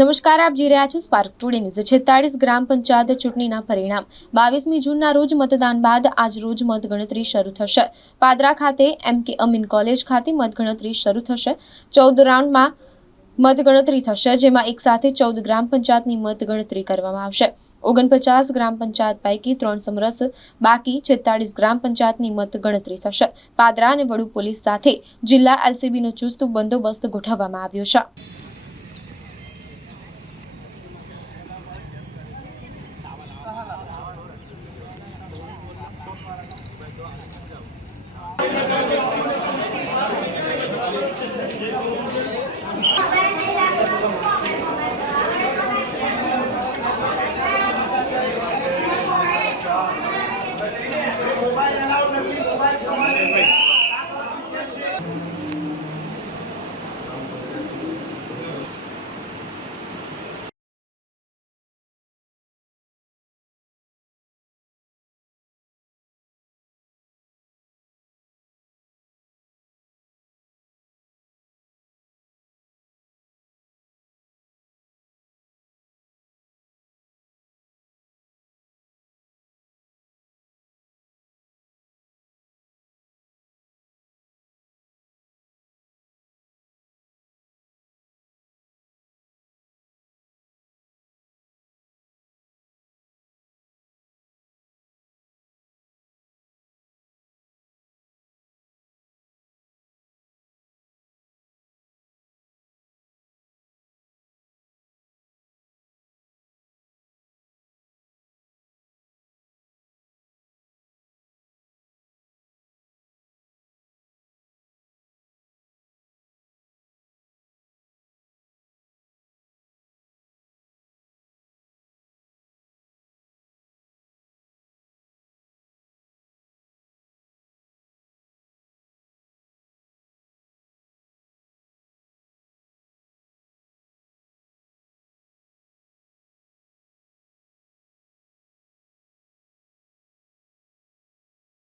નમસ્કાર, આપ જોઈ રહ્યા છો સ્પાર્ક ટુડે ન્યૂઝ છેતાળીસ ગ્રામ પંચાયત ચૂંટણીના પરિણામ. બાવીસમી જૂનના રોજ મતદાન બાદ આજ રોજ મતગણતરી શરૂ થશે. પાદરા ખાતે એમ કે અમીન કોલેજ ખાતે મતગણતરી શરૂ થશે. ચૌદ રાઉન્ડમાં મતગણતરી થશે, જેમાં એક સાથે ચૌદ ગ્રામ પંચાયતની મતગણતરી કરવામાં આવશે. ઓગણપચાસ ગ્રામ પંચાયત પૈકી ત્રણ સમરસ, બાકી છેતાળીસ ગ્રામ પંચાયતની મતગણતરી થશે. પાદરા અને વડુ પોલીસ સાથે જિલ્લા એલસીબીનો ચુસ્ત બંદોબસ્ત ગોઠવવામાં આવ્યો છે. મોબાઈલ અલાઉડ નથી મોબાઈલ સમય